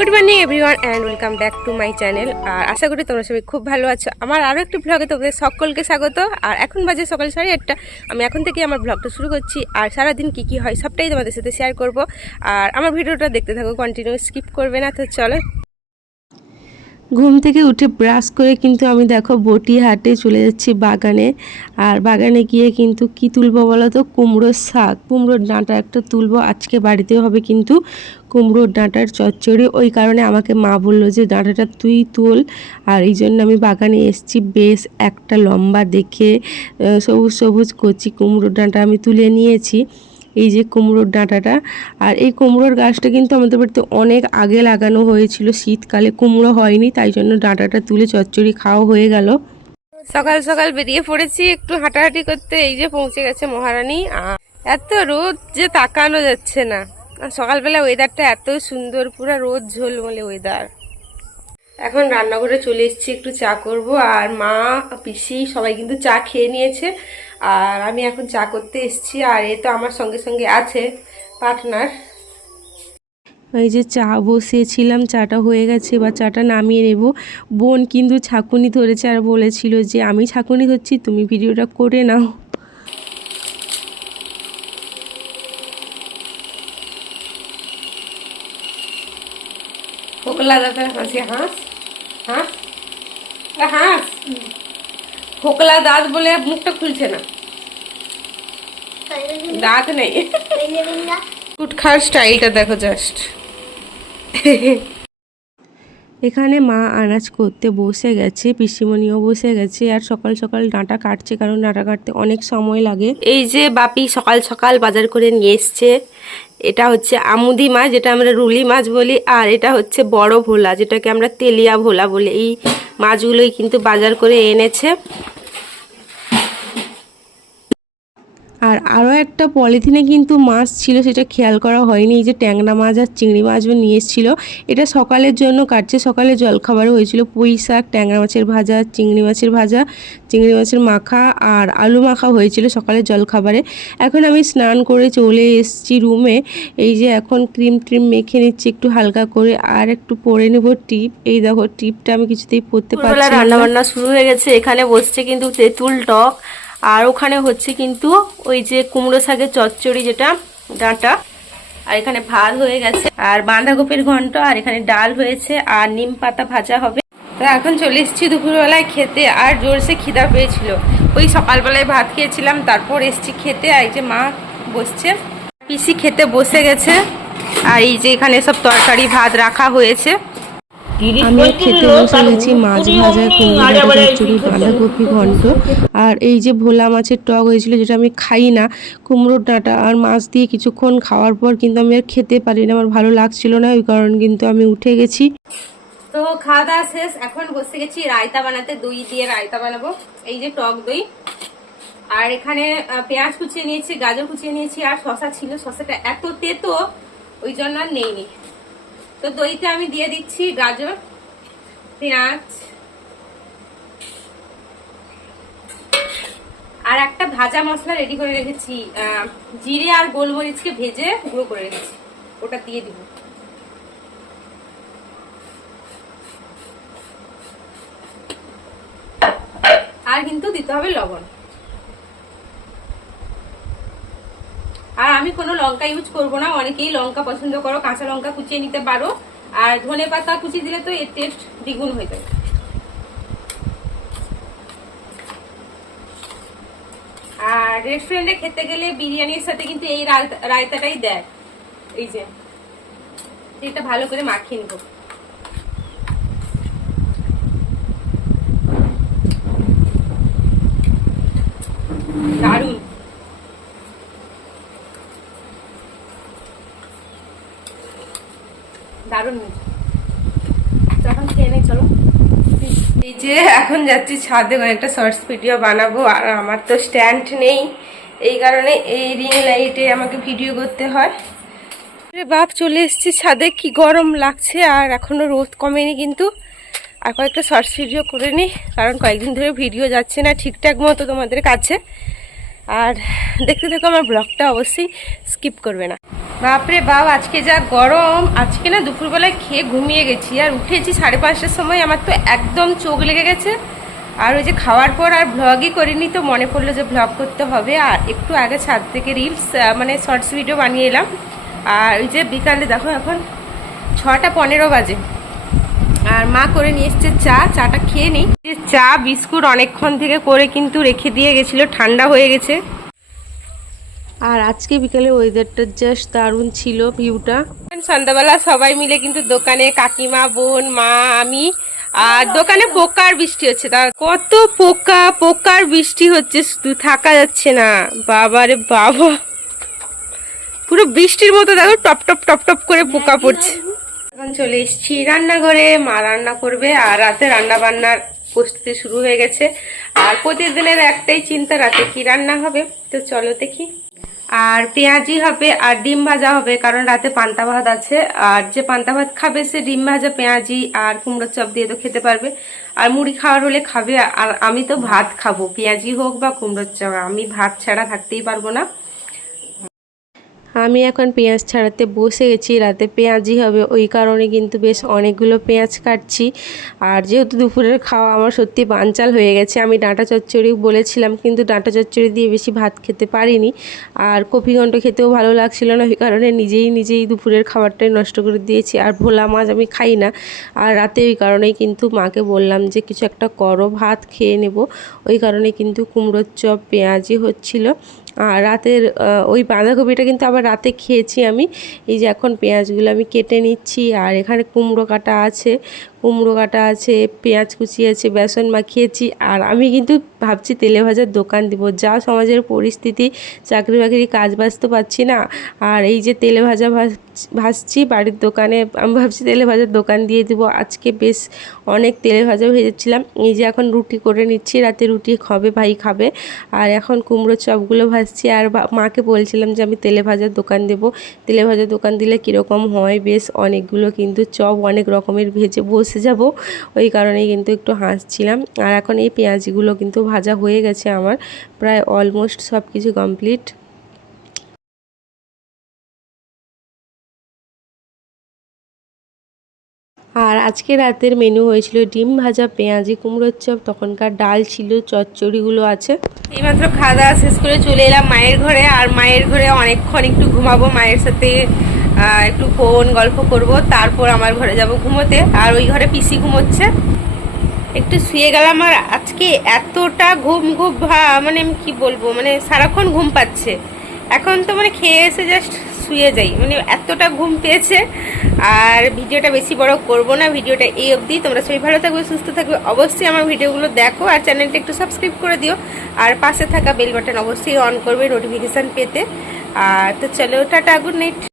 Good morning everyone and welcome back to my channel. আর আশা করি তোমরা সবাই খুব ভালো আছো। আমার আরও একটি ব্লগে তোমাদের সকলকে স্বাগত। আর এখন বাজে সকাল সাড়ে আটটা। আমি এখন থেকে আমার ব্লগটা শুরু করছি। আর সারাদিন কী কী হয় সবটাই তোমাদের সাথে শেয়ার করব। আর আমার ভিডিওটা দেখতে থাকো কন্টিনিউ স্কিপ করবে না। তো চলো ঘুম থেকে উঠে ব্রাশ করে কিন্তু আমি দেখো বটি হাটে চলে যাচ্ছি বাগানে। আর বাগানে গিয়ে কিন্তু কি তুলবো বলো তো? কুমড়োর শাক। কুমড়োর ডাঁটা একটা তুলবো। আজকে বাড়িতে হবে কিন্তু কুমড়োর ডাঁটার চচ্চড়ি। ওই কারণে আমাকে মা বলল যে, ডাঁটাটা তুই তুল। আর এই জন্য আমি বাগানে এসছি বেশ একটা লম্বা দেখে সবুজ সবুজ কচি কুমড়োর ডাঁটা আমি তুলে নিয়েছি। এই যে কুমড়োর ডাঁটাটা। আর এই কুমড়োর গাছটা কিন্তু আমাদের বাড়িতে অনেক আগে লাগানো হয়েছিল। শীতকালে কুমড়ো হয়নি, তাই জন্য ডাঁটাটা তুলে চচ্চড়ি খাওয়া হয়ে গেল। সকাল সকাল বেরিয়ে পড়েছি একটু হাঁটাহাঁটি করতে, এই যে পৌঁছে গেছে মহারানী। এত রোদ যে তাকানো যাচ্ছে না। সকালবেলা ওয়েদারটা এত সুন্দর, পুরো রোদ ঝোলমলে ওয়েদার এখন রান্নাঘরে চলে এসেছি, একটু চা করব। আর মা, পিসি সবাই কিন্তু চা খেয়ে নিয়েছে। আর আমি এখন চা করতে এসেছি আর এ তো আমার সঙ্গে সঙ্গে আছে পার্টনার। এই যে চা বসিয়েছিলাম চাটা হয়ে গেছে বা চাটা নামিয়ে নেব। বোন কিন্তু ছাকুনি ধরেছে আর বলেছিল যে আমি ছাকুনি ধরছি তুমি ভিডিওটা করে নাও। হাসি হাঁস হাঁস। ফোকলা দাঁত বলে মুখটা খুলছে না। দাঁত নেই। কুট খাওয়ার স্টাইলটা দেখো জাস্ট এখানে মা আনাজ করতে বসে গেছে পিসিমণিও বসে গেছে আর সকাল সকাল ডাঁটা কাটছে কারণ ডাঁটা কাটতে অনেক সময় লাগে। এই যে বাপি সকাল সকাল বাজার করে নিয়ে এসছে এটা হচ্ছে আমুদি মাছ, যেটা আমরা রুলি মাছ বলি, আর এটা হচ্ছে বড় ভোলা, যেটাকে আমরা তেলিয়া ভোলা বলি। এই মাছগুলোই কিন্তু বাজার করে এনেছে। আর আরও একটা পলিথিনে কিন্তু মাছ ছিল সেটা খেয়াল করা হয়নি। এই যে ট্যাংরা মাছ আর চিংড়ি মাছও নিয়ে এসেছিল। এটা সকালের জন্য কাটছে। সকালে জলখাবারও হয়েছিল। পুঁই শাক ট্যাংরা মাছের ভাজা চিংড়ি মাছের ভাজা চিংড়ি মাছের মাখা আর আলু মাখা হয়েছিল সকালের জলখাবারে। এখন আমি স্নান করে চলে এসেছি রুমে। এই যে এখন ক্রিম ট্রিম মেখে নিচ্ছি একটু হালকা করে। আর একটু পরে নেব টিপ। এই দেখো টিপটা আমি কিছুতেই পরতে পারছি রান্না বান্না শুরু হয়ে গেছে। এখানে বসছে কিন্তু তেঁতুল টক আর ওখানে হচ্ছে কিন্তু ওই যে কুমড়ো শাকের চচ্চড়ি যেটা, ডাঁটা। আর এখানে ভাত হয়ে গেছে, আর বাঁধাকপির ঘন্ট, আর এখানে ডাল হয়েছে, আর নিম পাতা ভাজা হবে। তো এখন চলে এসেছি দুপুরবেলায় খেতে, আর জোরসে খিদা পেয়েছিল। ওই সকালবেলায় ভাত খেয়েছিলাম, তারপর এসছি খেতে, আর এই যে মা বসছে, পিসি খেতে বসে গেছে। আর এই যে এখানে সব তরকারি, ভাত রাখা হয়েছে। আমি খেতে বসে গেছি মাছ ভাজা কুমড়ো চচ্চড়ি বাঁধাকপি ঘন্ট। আর এই যে ভোলা মাছের টক হয়েছিল যেটা আমি খাই না কুমড়োর ডাঁটা আর মাছ দিয়ে কিছুক্ষণ খাওয়ার পর কিন্তু আমি আর খেতে পারি না আমার ভালো লাগছিল না ওই কারণ কিন্তু আমি উঠে গেছি। তো খাওয়া দাওয়া শেষ এখন বসে গেছি রায়তা বানাতে দই দিয়ে রায়তা বানাবো। এই যে টক দই। আর এখানে পেঁয়াজ কুচিয়ে নিয়েছি গাজর কুচিয়ে নিয়েছি আর শশা ছিল শশাটা এত তেতো ওই জন্য আর নেইনি। তো দইতে আমি দিয়ে দিচ্ছি, গাজর, পেঁয়াজ, আর একটা ভাজা মশলা রেডি করে রেখেছি জিরে আর গোলমরিচকে ভেজে গুঁড়ো করে রেখেছি, ওটা দিয়ে দিব। আর কিন্তু দিতে হবে লবণ। আর আমি কোনো লঙ্কা ইউজ করব না। অনেকেই লঙ্কা পছন্দ করো, কাঁচা লঙ্কা কুচিয়ে নিতে পারো। আর ধনে পাতা কুচিয়ে দিলে তো এর টেস্ট দ্বিগুণ হয়ে যাবে আর রেস্টুরেন্টে খেতে গেলে বিরিয়ানির সাথে কিন্তু এই রায়তা- রায়তাটাই দেয়। এই যে, এটা ভালো করে মাখিয়ে নেব দারুণ দারুণ এখন খেয়ে চলো। এই যে, এখন যাচ্ছি ছাদে একটা শর্টস ভিডিও বানাবো, আর আমার তো স্ট্যান্ড নেই। এই কারণে এই রিং লাইটে আমাকে ভিডিও করতে হয়। বাপ, চলে এসেছি ছাদে, কি গরম লাগছে, আর এখনও রোদ কমেনি কিন্তু। আর কয়েকটা শর্টস ভিডিও করে নিই কারণ কয়েকদিন ধরে ভিডিও যাচ্ছে না ঠিকঠাক মতো তোমাদের কাছে। আর দেখতে দেখো আমার ব্লগটা অবশ্যই স্কিপ করবে না। বাপরে বাপ, আজকে যা গরম, আজকে না দুপুরবেলায় খেয়ে ঘুমিয়ে গেছি। আর উঠেছি সাড়ে পাঁচটার সময়, আমার তো একদম চোখ লেগে গেছে। আর ওই যে খাওয়ার পর আর ভ্লগই করিনি, তো মনে পড়ল যে ভ্লগ করতে হবে। আর একটু আগে ছাদ থেকে রিলস মানে শর্টস ভিডিও বানিয়ে এলাম। আর ওই যে বিকালে, দেখো এখন ছটা পনেরো বাজে। আর মা করে নিয়ে এসছে চা চাটা খেয়ে নিই। চা বিস্কুট অনেকক্ষণ থেকে করে কিন্তু রেখে দিয়ে গেছিল ঠান্ডা হয়ে গেছে। আর আজকে বিকেলে ওয়েদারটা জাস্ট দারুণ ছিল ভিউটা সন্ধ্যাবেলা সবাই মিলে কিন্তু দোকানে কাকিমা বোন মা আমি আর দোকানে পোকার বৃষ্টি হচ্ছে। তা কত পোকা পোকার বৃষ্টি হচ্ছে শুধু থাকা যাচ্ছে না। বাবারে বাবা। পুরো বৃষ্টির মতো দেখো টপ টপ টপ টপ করে পোকা পড়ছে। এখন চলে এসেছি রান্নাঘরে, মা রান্না করবে আর রাতে রান্না বান্নার প্রস্তুতি শুরু হয়ে গেছে। আর প্রতিদিনের একটাই চিন্তা, রাতে কি রান্না হবে? তো চলো দেখি। আর পেঁয়াজি হবে আর ডিম ভাজা হবে, কারণ রাতে পান্তা ভাত আছে। আর যে পান্তা ভাত খাবে সে ডিম ভাজা, পেঁয়াজি আর কুমড়োর চপ দিয়ে তো খেতে পারবে। আর মুড়ি খাওয়ার হলে খাবে, আর আমি তো ভাত খাব। পেঁয়াজি হোক বা কুমড়োর চপ, আমি ভাত ছাড়া থাকতেই পারব না। আমি এখন পেঁয়াজ ছাড়াতে বসে গেছি, রাতে পেঁয়াজই হবে। ওই কারণে কিন্তু বেশ অনেকগুলো পেঁয়াজ কাটছি। আর যেহেতু দুপুরের খাওয়া, আমার সত্যি বানচাল হয়ে গেছে। আমি ডাঁটা চচ্চড়ি বলেছিলাম, কিন্তু ডাঁটা চচ্চড়ি দিয়ে বেশি ভাত খেতে পারিনি। আর কপি ঘন্ট খেতেও ভালো লাগছিল না, ওই কারণে নিজেই নিজেই দুপুরের খাবারটাই নষ্ট করে দিয়েছি। আর ভোলা মাছ আমি খাই না। আর রাতে ওই কারণেই কিন্তু মাকে বললাম যে, কিছু একটা করো, ভাত খেয়ে নেব। ওই কারণে কিন্তু কুমড়োর চপ পেঁয়াজি হচ্ছিল। আর রাতের ওই বাঁধাকপিটা কিন্তু আবার রাতে খেয়েছি আমি। এই যে এখন পেঁয়াজগুলো আমি কেটে নিচ্ছি আর এখানে কুমড়ো কাটা আছে। কুমড়ো কাটা আছে, পেঁয়াজ কুচি আছে, বেসন মাখিয়েছি, আর আমি কিন্তু ভাবছি তেলে ভাজার দোকান দিব। যা সমাজের পরিস্থিতি, চাকরি বাকরি কাজ বাজ তো পাচ্ছি না। আর এই যে তেলে ভাজা ভাজ- ভাজছি, বাড়ির দোকানে আমি ভাবছি তেলে ভাজার দোকান দিয়ে দিব। আজকে বেশ অনেক তেলে ভাজা ভেজেছিলাম এই যে এখন রুটি করে নিচ্ছি, রাতে রুটি খাবে, ভাই খাবে। আর এখন কুমড়ো চপগুলো ভাজছি। আর মাকে বলছিলাম যে আমি তেলে ভাজার দোকান দেব। তেলে ভাজার দোকান দিলে কীরকম হয়? বেশ অনেকগুলো কিন্তু চপ অনেক রকমের ভেজে বসে যাব। ওই কারণেই কিন্তু একটু হাসছিলাম। আর এখন এই পেঁয়াজগুলো কিন্তু ভাজা হয়ে গেছে আমার। প্রায় অলমোস্ট সব কিছু কমপ্লিট আর আজকে রাতের মেনু হয়েছিল ডিম ভাজা, পেঁয়াজি কুমড়োর চপ, তখনকার ডাল ছিল, চচ্চড়িগুলো আছে। এইমাত্র খাওয়া দাওয়া শেষ করে চলে এলাম মায়ের ঘরে। আর মায়ের ঘরে অনেকক্ষণ একটু ঘুমাবো, মায়ের সাথে একটু ফোন, গল্প করব, তারপর আমার ঘরে যাব ঘুমোতে। আর ওই ঘরে পিসি ঘুমোচ্ছে। একটু শুয়ে গেলাম আর আজকে এতটা ঘুম ঘুম ভা- মানে আমি কি বলব মানে সারাক্ষণ ঘুম পাচ্ছে। এখন তো মানে খেয়ে এসে জাস্ট শুয়ে যাই। মানে এতটা ঘুম পেয়েছে। আর ভিডিওটা বেশি বড় করব না, ভিডিওটা এই অবধি। তোমরা সবাই ভালো থাকবে, সুস্থ থাকবে। অবশ্যই আমার ভিডিওগুলো দেখো আর চ্যানেলটা একটু সাবস্ক্রাইব করে দিও। আর পাশে থাকা বেল বাটন অবশ্যই অন করবে নোটিফিকেশান পেতে। আর তো চলো, টাটা গুড নাইট